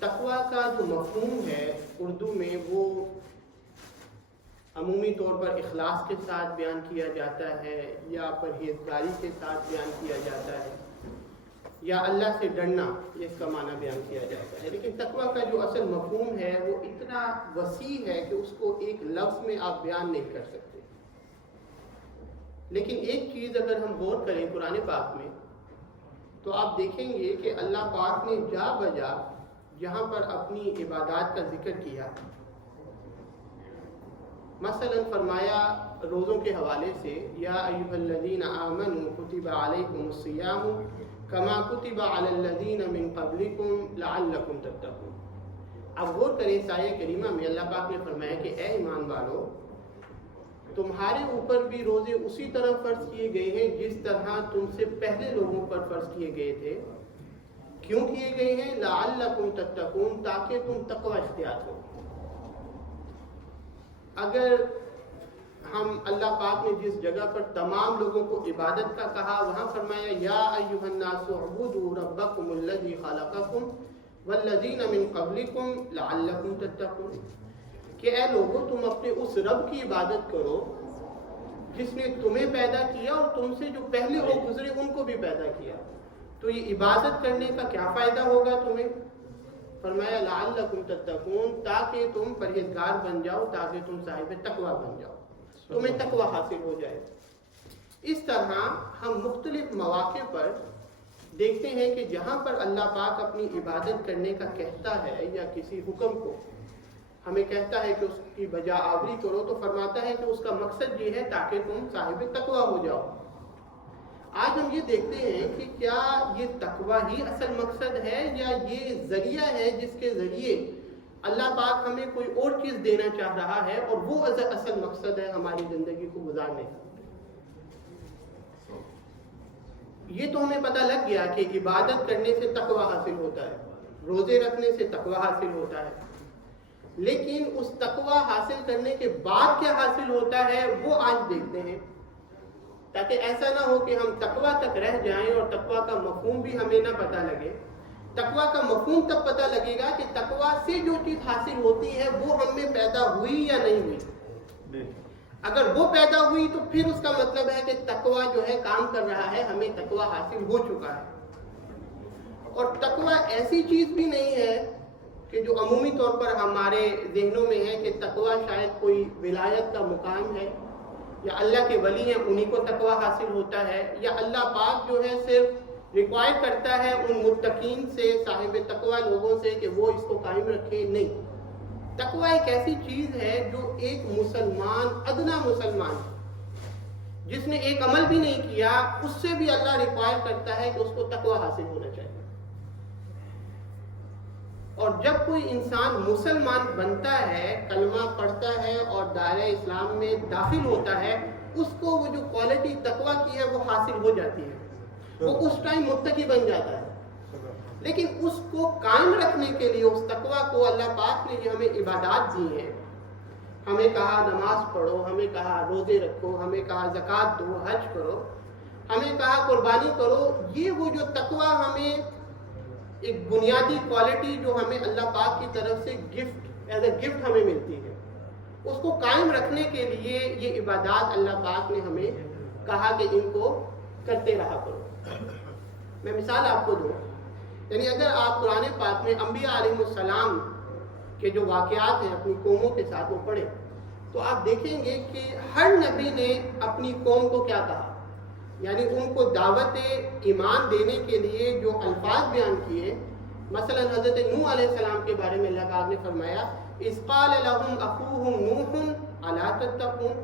تقوی کا جو مفہوم ہے اردو میں وہ عمومی طور پر اخلاص کے ساتھ بیان کیا جاتا ہے یا پرہیزگاری کے ساتھ بیان کیا جاتا ہے یا اللہ سے ڈرنا، اس کا معنی بیان کیا جاتا ہے. لیکن تقوی کا جو اصل مفہوم ہے وہ اتنا وسیع ہے کہ اس کو ایک لفظ میں آپ بیان نہیں کر سکتے. لیکن ایک چیز اگر ہم غور کریں قرآن پاک میں تو آپ دیکھیں گے کہ اللہ پاک نے جا بجا جہاں پر اپنی عبادات کا ذکر کیا، مثلا فرمایا روزوں کے حوالے سے یا ایھا الذین آمنوا کتب علیکم الصیام کما کتب علی الذین من قبلکم لعلکم تتقون. اب غور کریں اس آیہ کریمہ میں اللہ پاک نے فرمایا کہ اے ایمان والو، تمہارے اوپر بھی روزے اسی طرح فرض کیے گئے ہیں جس طرح تم سے پہلے لوگوں پر فرض کیے گئے تھے. کیوں کیے گئے ہیں؟ لعلکم تتقون، تاکہ تم تقوی اختیار کرو. اگر ہم اللہ پاک نے جس جگہ پر تمام لوگوں کو عبادت کا کہا وہاں فرمایا یا ایھا الناس اعبدوا ربکم الذی خلقکم والذین من قبلکم لعلکم تتقون، کہ اے لوگو تم اپنے اس رب کی عبادت کرو جس نے تمہیں پیدا کیا اور تم سے جو پہلے ہو گزرے ان کو بھی پیدا کیا. تو یہ عبادت کرنے کا کیا فائدہ ہوگا تمہیں؟ فرمایا لعلکم تتقون، تاکہ تم پرہیزگار بن جاؤ، تاکہ تم صاحب تقوی بن جاؤ، تمہیں تقوی حاصل ہو جائے. اس طرح ہم مختلف مواقع پر دیکھتے ہیں کہ جہاں پر اللہ پاک اپنی عبادت کرنے کا کہتا ہے یا کسی حکم کو ہمیں کہتا ہے کہ اس کی بجا آوری کرو تو فرماتا ہے کہ اس کا مقصد یہ ہے تاکہ تم صاحب تقوی ہو جاؤ. آج ہم یہ دیکھتے ہیں کہ کیا یہ تقوی ہی اصل مقصد ہے یا یہ ذریعہ ہے جس کے ذریعے اللہ پاک ہمیں کوئی اور چیز دینا چاہ رہا ہے اور وہ اصل مقصد ہے ہماری زندگی کو گزارنے کا. یہ تو ہمیں پتہ لگ گیا کہ عبادت کرنے سے تقوی حاصل ہوتا ہے، روزے رکھنے سے تقوی حاصل ہوتا ہے، لیکن اس تقوی حاصل کرنے کے بعد کیا حاصل ہوتا ہے وہ آج دیکھتے ہیں، تاکہ ایسا نہ ہو کہ ہم تقوی تک رہ جائیں اور تقوی کا مفہوم بھی ہمیں نہ پتہ لگے. تقوی کا مفہوم تب پتہ لگے گا کہ تقوی سے جو چیز حاصل ہوتی ہے وہ ہم میں پیدا ہوئی یا نہیں ہوئی. اگر وہ پیدا ہوئی تو پھر اس کا مطلب ہے کہ تقوی جو ہے کام کر رہا ہے، ہمیں تقوی حاصل ہو چکا ہے. اور تقوی ایسی چیز بھی نہیں ہے کہ جو عمومی طور پر ہمارے ذہنوں میں ہے کہ تقوی شاید کوئی ولایت کا مقام ہے یا اللہ کے ولی ہیں انہی کو تقوی حاصل ہوتا ہے، یا اللہ پاک جو ہے صرف ریکوائر کرتا ہے ان متقین سے، صاحب تقوی لوگوں سے کہ وہ اس کو قائم رکھے. نہیں، تقوی ایک ایسی چیز ہے جو ایک مسلمان، ادنا مسلمان جس نے ایک عمل بھی نہیں کیا، اس سے بھی اللہ ریکوائر کرتا ہے کہ اس کو تقوی حاصل ہونا چاہیے. اور جب کوئی انسان مسلمان بنتا ہے، کلمہ پڑھتا ہے اور دائرہ اسلام میں داخل ہوتا ہے، اس کو وہ جو کوالٹی تقوی کی ہے وہ حاصل ہو جاتی ہے، وہ اس ٹائم متقی بن جاتا ہے. لیکن اس کو قائم رکھنے کے لیے اس تقوی کو اللہ پاک نے جو ہمیں عبادات دی ہیں، ہمیں کہا نماز پڑھو، ہمیں کہا روزے رکھو، ہمیں کہا زکوٰۃ دو، حج کرو، ہمیں کہا قربانی کرو. یہ وہ جو تقوی ہمیں ایک بنیادی کوالٹی جو ہمیں اللہ پاک کی طرف سے گفٹ ایز اے گفٹ ہمیں ملتی ہے، اس کو قائم رکھنے کے لیے یہ عبادات اللہ پاک نے ہمیں کہا کہ ان کو کرتے رہا کرو. میں مثال آپ کو دوں، یعنی اگر آپ قرآن پاک میں انبیاء علیہ السلام کے جو واقعات ہیں اپنی قوموں کے ساتھ وہ پڑھیں تو آپ دیکھیں گے کہ ہر نبی نے اپنی قوم کو کیا کہا، یعنی ان کو دعوت ایمان دینے کے لیے جو الفاظ بیان کیے. مثلا حضرت نوح علیہ السلام کے بارے میں اللہ پاک نے فرمایا اذ قال لهم اخوهم نوح الا تتقون.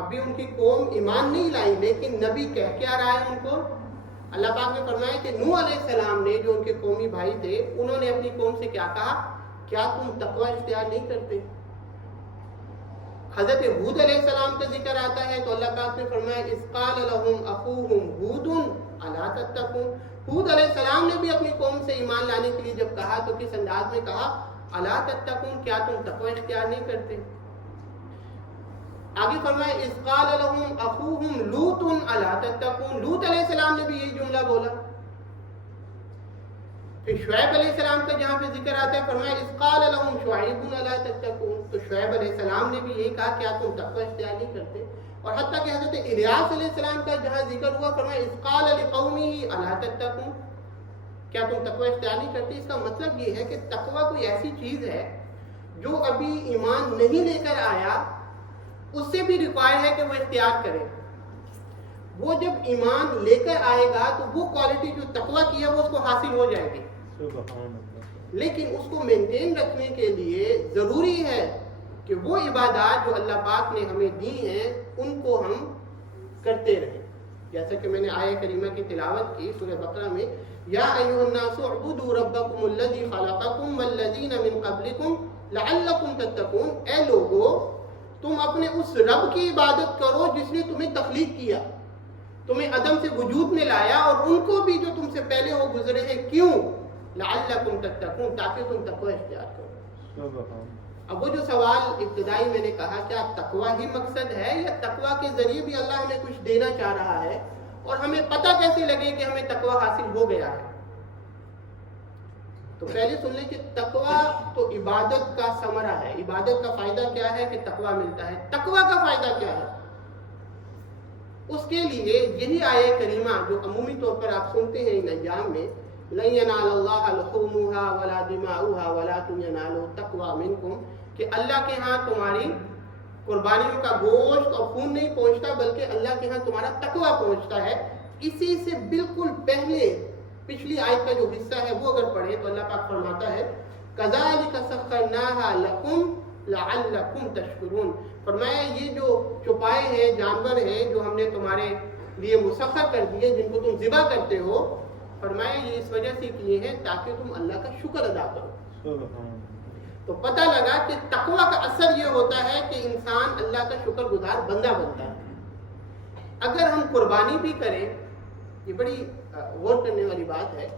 ابھی ان کی قوم ایمان نہیں لائی لیکن نبی کہہ کیا رہا ہے ان کو. اللہ پاک نے فرمایا کہ نوح علیہ السلام نے جو ان کے قومی بھائی تھے انہوں نے اپنی قوم سے کیا کہا، کیا تم تقوی اختیار نہیں کرتے. حضرت ہود علیہ السلام کا ذکر آتا ہے تو اللہ پاک نے فرمایا اذ قال لهم اخوهم ہود الا تتقون. ہود علیہ السلام نے بھی اپنی قوم سے ایمان لانے کے لیے جب کہا تو کس انداز میں کہا، الا تتقون، کیا تم تقوی اختیار نہیں کرتے. آگے فرمایا اذ قال لهم اخوهم لوط الا تتقون. لوط علیہ السلام نے بھی یہی جملہ بولا. پھر شعیب علیہ السلام کا جہاں پہ ذکر آتا ہے فرمایا اذ قال لهم شعیب الا تتقون، تو شعیب علیہ السلام نے بھی یہی کہا کیا تم تقوی اختیار نہیں کرتے؟ اور حتیٰ کہ حضرت الیاس علیہ السلام کا جہاں ذکر ہوا فرمایا اذ قال لقومه الا تتقون، کیا تم تقوی اختیار نہیں کرتے؟ اس کا مطلب یہ ہے کہ تقوی کوئی ایسی چیز ہے جو ابھی ایمان نہیں لے کر آیا اس سے بھی ریکوائر ہے کہ وہ اختیار کرے، وہ جب ایمان لے کر آئے گا تو وہ کوالٹی جو تقوی کی ہے وہ اس کو حاصل ہو جائے گی، لیکن اس کو مینٹین رکھنے کے لیے ضروری ہے کہ وہ عبادات جو اللہ پاک نے ہمیں دی ہیں ان کو ہم کرتے رہیں، جیسا کہ میں نے آیہ کریمہ کی تلاوت کی سورہ بقرہ میں، یا ایھا الناس اعبدوا ربکم الذی خلقکم والذین من قبلکم لعلکم تتقون، اے لوگو تم اپنے اس رب کی عبادت کرو جس نے تمہیں تخلیق کیا، تمہیں عدم سے وجود میں لایا، اور ان کو بھی جو تم سے پہلے ہو گزرے ہیں، کیوں؟ لعلکم تتقون، تاکہ تم تقوی اختیار کرو۔ اب وہ جو سوال ابتدائی میں نے کہا کیا تقوی ہی مقصد ہے یا تقوی کے ذریعے بھی اللہ ہمیں کچھ دینا چاہ رہا ہے، اور ہمیں پتہ کیسے لگے کہ ہمیں تقوی حاصل ہو گیا ہے؟ تو پہلے سن لیں کہ تقوی تو عبادت کا ثمرہ ہے، عبادت کا فائدہ کیا ہے کہ تقوی ملتا ہے، تقوی کا فائدہ کیا ہے؟ اس کے لیے یہی آیہ کریمہ جو عمومی طور پر آپ سنتے ہیں ان ایام میں، لن ینال اللہ لحومها ولا دماؤها ولکن ینالہ التقوی منکم، کہ اللہ کے ہاں تمہاری قربانیوں کا گوشت اور خون نہیں پہنچتا بلکہ اللہ کے ہاں تمہارا تقوی پہنچتا ہے۔ اسی سے بالکل پہلے پچھلی آیت کا جو حصہ ہے وہ اگر پڑھیں تو اللہ پاک فرماتا ہے کذالک سخرناها لکم لعلکم تشکرون، فرمایا یہ جو چھپائے ہیں جانور ہیں جو ہم نے تمہارے لیے مسخر کر دیے جن کو تم ذبح کرتے ہو، فرمایا یہ اس وجہ سے کیے ہیں تاکہ تم اللہ کا شکر ادا کرو۔ تو پتہ لگا کہ تقوی کا اثر یہ ہوتا ہے کہ انسان اللہ کا شکر گزار بندہ بنتا ہے۔ اگر ہم قربانی بھی کریں، یہ بڑی غور کرنے والی بات ہے،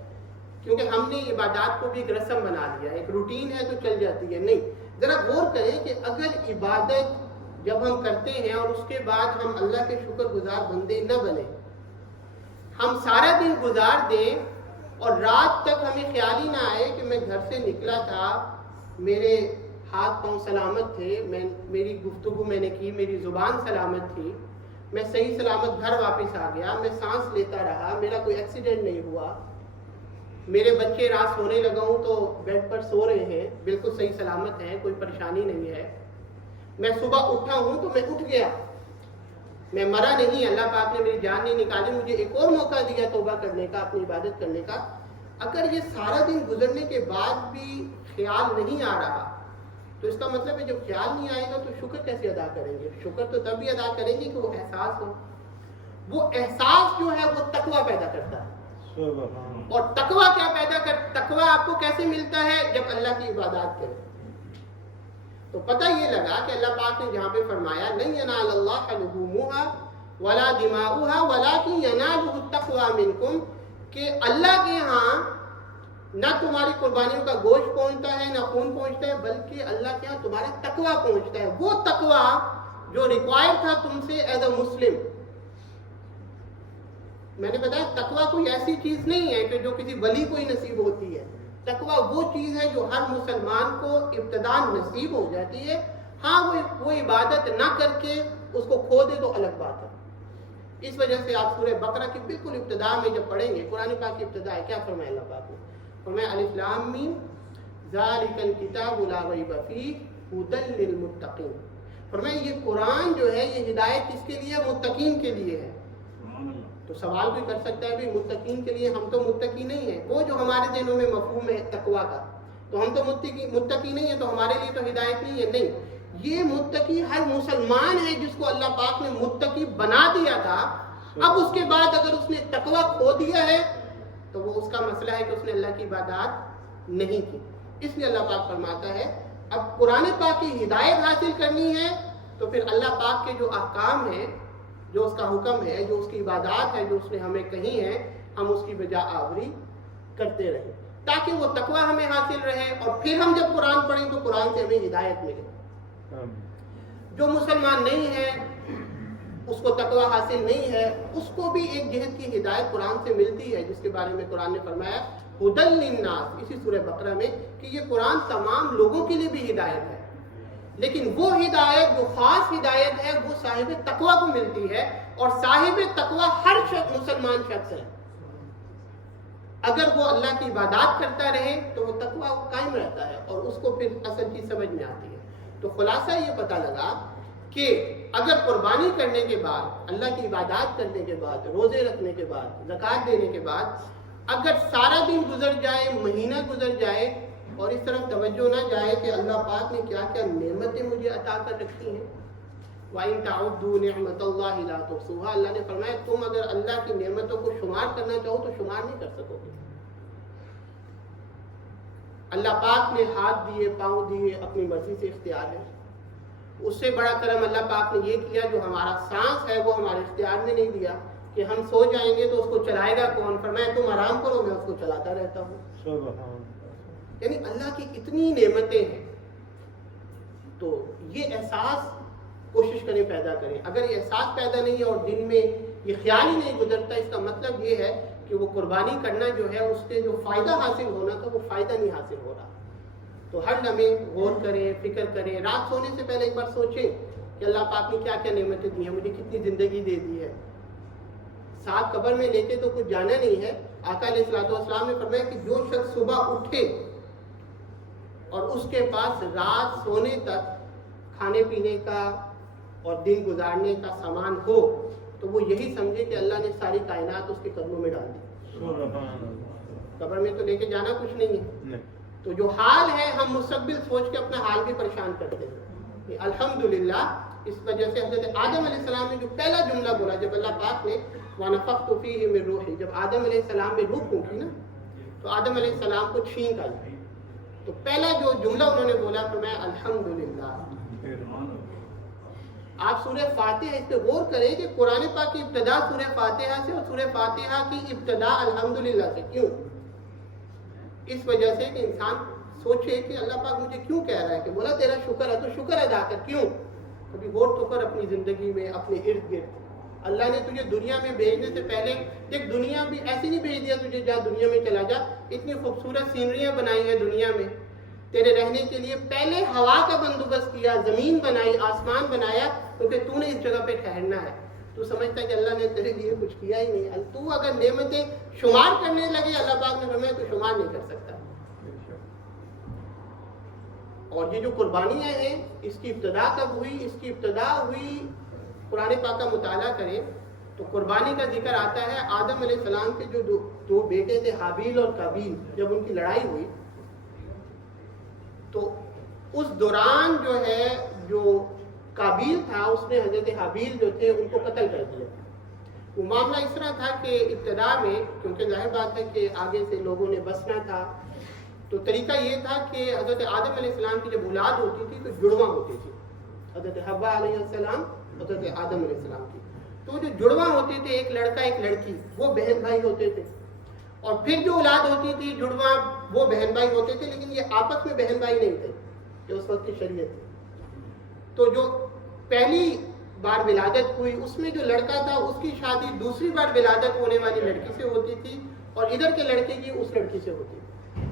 کیونکہ ہم نے عبادات کو بھی ایک رسم بنا لیا، ایک روٹین ہے تو چل جاتی ہے، نہیں، ذرا غور کریں کہ اگر عبادت جب ہم کرتے ہیں اور اس کے بعد ہم اللہ کے شکر گزار بندے نہ بنے، ہم سارا دن گزار دیں اور رات تک ہمیں خیال ہی نہ آئے کہ میں گھر سے نکلا تھا، میرے ہاتھ پاؤں سلامت تھے، میری گفتگو میں نے کی، میری زبان سلامت تھی، میں صحیح سلامت گھر واپس آ گیا، میں سانس لیتا رہا، میرا کوئی ایکسیڈنٹ نہیں ہوا، میرے بچے رات سونے لگا ہوں تو بیڈ پر سو رہے ہیں، بالکل صحیح سلامت ہیں، کوئی پریشانی نہیں ہے، میں صبح اٹھا ہوں تو میں اٹھ گیا، میں مرا نہیں، اللہ پاک نے میری جان نہیں نکالی، مجھے ایک اور موقع دیا توبہ کرنے کا، اپنی عبادت کرنے کا۔ اگر یہ سارا دن گزرنے کے بعد بھی خیال نہیں آ رہا تو اس کا مطلب ہے جب خیال نہیں آئے گا تو شکر کیسے ادا کریں گے؟ شکر تو تب بھی ادا کریں گے کہ وہ احساس ہو، وہ احساس جو ہے وہ تقوی پیدا کرتا ہے، اور تقوی کیا پیدا تقوی آپ کو کیسے ملتا ہے؟ جب اللہ کی عبادات کریں۔ تو پتہ یہ لگا کہ اللہ پاک نے جہاں پہ فرمایا لن ینال اللہ لحومها ولا دماؤها ولکن ینالہ التقوی منکم، کہ اللہ کے ہاں نہ تمہاری قربانیوں کا گوشت پہنچتا ہے نہ خون پہنچتا ہے، بلکہ اللہ کے ہاں تمہارا تقوی پہنچتا ہے، وہ تقوی جو ریکوائر تھا تم سے ایز اے مسلم۔ میں نے بتایا تقوی کوئی ایسی چیز نہیں ہے کہ جو کسی ولی کو ہی نصیب ہوتی ہے، تقوی وہ چیز ہے جو ہر مسلمان کو ابتداء نصیب ہو جاتی ہے، ہاں وہ عبادت نہ کر کے اس کو کھو دے تو الگ بات ہے۔ اس وجہ سے آپ سورہ بقرہ کی بالکل ابتدا میں جب پڑھیں گے، قرآن پاک کی ابتدا ہے، کیا فرمایا اللہ پاک نے؟ فرمایا الف لام میم ذالک الکتاب لا ریب فیہ ھدی للمتقین، فرمایا یہ قرآن جو ہے یہ ہدایت کس کے لیے؟ متقین کے لیے ہے۔ تو سوال بھی کر سکتا ہے بھی متقین کے لیے، ہم تو متقی نہیں ہیں، وہ جو ہمارے ذہنوں میں مفہوم ہے تقوی کا، تو ہم تو متقی نہیں ہیں تو ہمارے لیے تو ہدایت نہیں ہے، نہیں، یہ متقی ہر مسلمان ہے جس کو اللہ پاک نے متقی بنا دیا تھا، اب اس کے بعد اگر اس نے تقوی کھو دیا ہے تو وہ اس کا مسئلہ ہے کہ اس نے اللہ کی عبادات نہیں کی۔ اس لیے اللہ پاک فرماتا ہے اب قرآن پاک کی ہدایت حاصل کرنی ہے تو پھر اللہ پاک کے جو احکام ہیں، جو اس کا حکم ہے، جو اس کی عبادات ہے، جو اس نے ہمیں کہی ہیں، ہم اس کی بجا آوری کرتے رہیں تاکہ وہ تقوی ہمیں حاصل رہے، اور پھر ہم جب قرآن پڑھیں تو قرآن سے ہمیں ہدایت ملے۔ جو مسلمان نہیں ہے، اس کو تقوی حاصل نہیں ہے، اس کو بھی ایک جہت کی ہدایت قرآن سے ملتی ہے، جس کے بارے میں قرآن نے فرمایا ہدی للناس، اسی سورہ بقرہ میں، کہ یہ قرآن تمام لوگوں کے لیے بھی ہدایت ہے، لیکن وہ ہدایت جو خاص ہدایت ہے وہ صاحب تقوی کو ملتی ہے، اور صاحب تقوی ہر مسلمان شخص ہے۔ اگر وہ اللہ کی عبادات کرتا رہے تو وہ تقوی قائم رہتا ہے اور اس کو پھر اصل چیز سمجھ میں آتی ہے۔ تو خلاصہ یہ پتہ لگا کہ اگر قربانی کرنے کے بعد، اللہ کی عبادات کرنے کے بعد، روزے رکھنے کے بعد، زکوٰۃ دینے کے بعد اگر سارا دن گزر جائے، مہینہ گزر جائے اور اس طرف توجہ نہ جائے کہ اللہ پاک نے کیا کیا نعمتیں مجھے عطا کر رکھی ہیں، وَإِن تَعُدُّوا نِعْمَتَ اللَّهِ لَا تُحْصُوهَا، اللہ نے فرمایا تم اگر اللہ کی نعمتوں کو شمار کرنا چاہو تو شمار نہیں کر سکو گے۔ اللہ پاک نے ہاتھ دیے، پاؤں دیے، اپنی مرضی سے اختیار ہے۔ اس سے بڑا کرم اللہ پاک نے یہ کیا جو ہمارا سانس ہے وہ ہمارے اختیار میں نہیں دیا کہ ہم سو جائیں گے تو اس کو چلائے گا کون، فرمایا تم آرام کرو میں اس کو چلاتا رہتا ہوں۔ یعنی اللہ کی اتنی نعمتیں ہیں، تو یہ احساس کوشش کریں پیدا کریں۔ اگر یہ احساس پیدا نہیں ہے اور دن میں یہ خیال ہی نہیں گزرتا، اس کا مطلب یہ ہے کہ وہ قربانی کرنا جو ہے اس سے جو فائدہ حاصل ہونا تھا وہ فائدہ نہیں حاصل ہو رہا۔ تو ہر لمحے غور کریں، فکر کریں، رات سونے سے پہلے ایک بار سوچیں کہ اللہ پاک نے کیا کیا نعمتیں دی ہیں، مجھے کتنی زندگی دے دی ہے۔ ساتھ قبر میں لے کے تو کچھ جانا نہیں ہے۔ آقا علیہ الصلوۃ والسلام نے فرمایا کہ جو شخص صبح اٹھے اور اس کے پاس رات سونے تک کھانے پینے کا اور دن گزارنے کا سامان ہو تو وہ یہی سمجھے کہ اللہ نے ساری کائنات اس کے قدموں میں ڈال دی۔ قبر میں تو لے کے جانا کچھ نہیں ہے۔ تو جو حال ہے ہم مستقبل سوچ کے اپنا حال بھی پریشان کرتے ہیں۔ الحمدللہ اس وجہ سے حضرت آدم علیہ السلام نے جو پہلا جملہ بولا جب اللہ پاک نے وَنَفَخْتُ فِيهِ مِن رُوحِي، جب آدم علیہ السلام میں روح پھونکی نا تو آدم علیہ السلام کو چھینک آئی، تو پہلا جو جملہ انہوں نے بولا فرمایا الحمدللہ۔ آپ سورہ فاتحہ اس پہ غور کریں کہ قرآن پاک کی ابتدا سورہ فاتحہ سے اور سورہ فاتحہ کی ابتدا الحمدللہ سے، کیوں؟ اس وجہ سے کہ انسان سوچے کہ اللہ پاک مجھے کیوں کہہ رہا ہے، کہ بولا تیرا شکر ہے تو شکر ادا کر، کیوں؟ کبھی غور تو کر اپنی زندگی میں، اپنے ارد گرد۔ اللہ نے تجھے دنیا میں بھیجنے سے پہلے ایک دنیا بھی ایسی نہیں بھیج دیا تجھے جا دنیا میں چلا جا، اتنی خوبصورت سینریاں بنائی ہیں دنیا میں تیرے رہنے کے لیے، پہلے ہوا کا بندوبست کیا، زمین بنائی، آسمان بنایا، کیونکہ تو نے اس جگہ پہ ٹھہرنا ہے۔ تو سمجھتا ہے کہ اللہ نے تیرے لیے کچھ کیا ہی نہیں، تو اگر نعمتیں شمار کرنے لگے اللہ پاک نے فرمایا تو شمار نہیں کر سکتا۔ اور یہ جو قربانیاں ہیں اس کی ابتدا کب ہوئی؟ اس کی ابتدا ہوئی، قرآن پاک کا مطالعہ کریں تو قربانی کا ذکر آتا ہے آدم علیہ السلام کے جو دو بیٹے تھے حابیل اور قابیل، جب ان کی لڑائی ہوئی تو اس دوران جو ہے جو قابیل تھا اس نے حضرت حابیل جو تھے ان کو قتل کر دیا۔ وہ معاملہ اس طرح تھا کہ ابتدا میں، کیونکہ ظاہر بات ہے کہ آگے سے لوگوں نے بسنا تھا، تو طریقہ یہ تھا کہ حضرت آدم علیہ السلام کی جب اولاد ہوتی تھی تو جڑواں ہوتی تھی، حضرت حوا علیہ السلام، حضرت آدم علیہ السلام کی، تو جو جڑواں ہوتے تھے ایک لڑکا ایک لڑکی، وہ بہن بھائی ہوتے تھے، اور پھر جو اولاد ہوتی تھی جڑواں وہ بہن بھائی ہوتے تھے، لیکن یہ آپس میں بہن بھائی نہیں تھے جو اس وقت کی شریعت تھی۔ تو جو پہلی بار ولادت ہوئی اس میں جو لڑکا تھا اس کی شادی دوسری بار ولادت ہونے والی لڑکی سے ہوتی تھی اور ادھر کے لڑکے کی اس لڑکی سے ہوتی تھی۔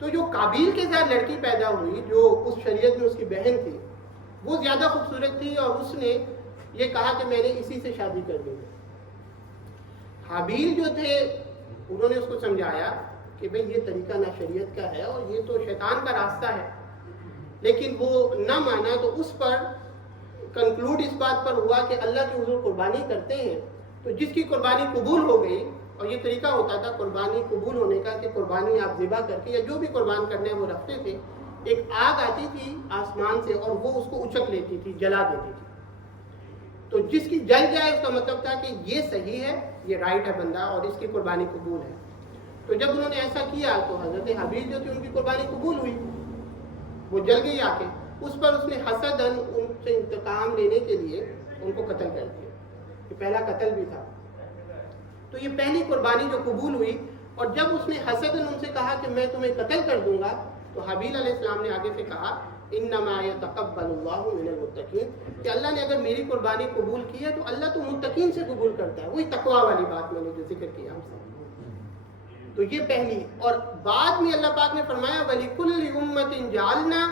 تو جو قابیل کے ساتھ لڑکی پیدا ہوئی جو اس شریعت میں اس کی بہن تھی وہ زیادہ خوبصورت تھی اور اس نے یہ کہا کہ میں نے اسی سے شادی کر دی۔ حابیل جو تھے انہوں نے اس کو سمجھایا کہ بھئی یہ طریقہ نہ شریعت کا ہے اور یہ تو شیطان کا راستہ ہے، لیکن وہ نہ مانا، تو اس پر کنکلوڈ اس بات پر ہوا کہ اللہ کے حضور قربانی کرتے ہیں تو جس کی قربانی قبول ہو گئی، اور یہ طریقہ ہوتا تھا قربانی قبول ہونے کا کہ قربانی آپ ذبح کر کے یا جو بھی قربان کرنے وہ رکھتے تھے، ایک آگ آتی تھی آسمان سے اور وہ اس کو اچک لیتی تھی، جلا دیتی تھی، تو جس کی جل جائے اس کا مطلب تھا کہ یہ صحیح ہے، یہ رائٹ ہے بندہ اور اس کی قربانی قبول ہے۔ تو جب انہوں نے ایسا کیا تو حضرت حابیل جو تھی ان کی قربانی قبول ہوئی، وہ جل گئی آ کے، اس پر اس نے حسداً ان سے انتقام لینے کے لیے ان کو قتل کر دیا۔ یہ پہلا قتل بھی تھا، تو یہ پہلی قربانی جو قبول ہوئی، اور جب اس نے حسداً ان سے کہا کہ میں تمہیں قتل کر دوں گا، تو حابیل علیہ السلام نے آگے سے کہا انما یتقبل اللہ من المتقین، کہ اللہ نے اگر میری قربانی قبول کی ہے تو اللہ تو متقین سے قبول کرتا ہے، وہی تقوی والی بات میں نے جو ذکر کیا ہم سے۔ تو یہ پہلی. اور بعد میں اللہ پاک نے فرمایا وَلِكُلِّ أُمَّةٍ جَعَلْنَا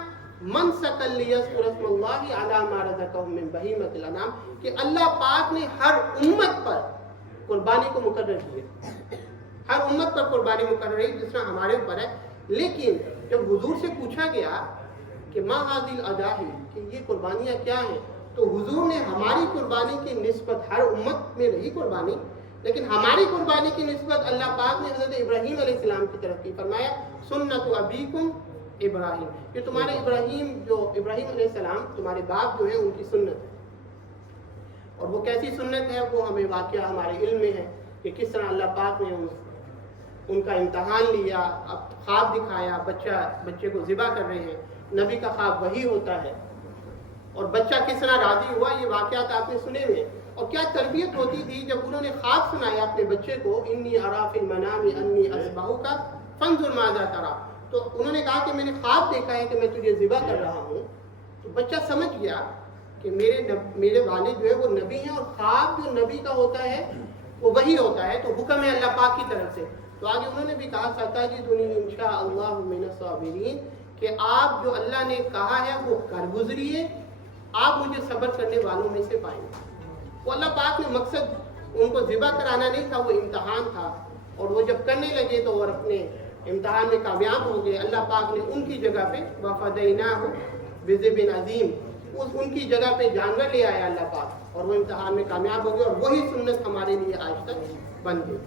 مَنسَكًا لِيَذْكُرُوا اسْمَ اللَّهِ عَلَىٰ مَا رَزَقَهُم مِّن بَهِيمَةِ الْأَنْعَامِ کہ اللہ پاک نے ہر امت پر قربانی کو مقرر کیا. ہر امت پر قربانی مقرر ہے جس طرح ہمارے اوپر ہے. لیکن جب حضور سے پوچھا گیا کہ ما هذه الأضاحي کہ یہ قربانیاں کیا ہیں، تو حضور نے ہماری قربانی کی نسبت ہر امت میں رہی قربانی، لیکن ہماری قربانی کی نسبت اللہ پاک نے حضرت ابراہیم علیہ السلام کی طرف کی. فرمایا سنت ابیکم ابراہیم، یہ تمہارے ابراہیم علیہ السلام تمہارے باپ جو ہیں ان کی سنت ہے. اور وہ کیسی سنت ہے وہ ہمیں واقعہ ہمارے علم میں ہے کہ کس طرح اللہ پاک نے ان کا امتحان لیا، اب خواب دکھایا، بچے کو ذبح کر رہے ہیں. نبی کا خواب وہی ہوتا ہے اور بچہ کس طرح راضی ہوا، یہ واقعات آپ نے سنے ہوئے. اور کیا تربیت ہوتی تھی جب انہوں نے خواب سنایا اپنے بچے کو انی ارا فی المنام انی اذبحک فانظر ماذا تری، تو انہوں نے کہا کہ میں نے خواب دیکھا ہے کہ میں تجھے ذبح کر رہا ہوں. تو بچہ سمجھ گیا کہ میرے والد جو ہے وہ نبی ہیں اور خواب جو نبی کا ہوتا ہے وہ وہی ہوتا ہے، تو حکم ہے اللہ پاک کی طرف سے. تو آگے انہوں نے بھی کہا ستجدنی انشاءاللہ من الصابرین کہ آپ جو اللہ نے کہا ہے وہ کر گزریے، آپ مجھے صبر کرنے والوں میں سے پائیں گے. وہ اللہ پاک نے مقصد ان کو ذبح کرانا نہیں تھا، وہ امتحان تھا. اور وہ جب کرنے لگے تو وہ اپنے امتحان میں کامیاب ہو گئے. اللہ پاک نے ان کی جگہ پہ وَفَدَيْنَاهُ بِذِبْحٍ عَظِيمٍ ان کی جگہ پہ جانور لے آیا اللہ پاک، اور وہ امتحان میں کامیاب ہو گئے. اور وہی سنت ہمارے لیے آج تک بن گئی.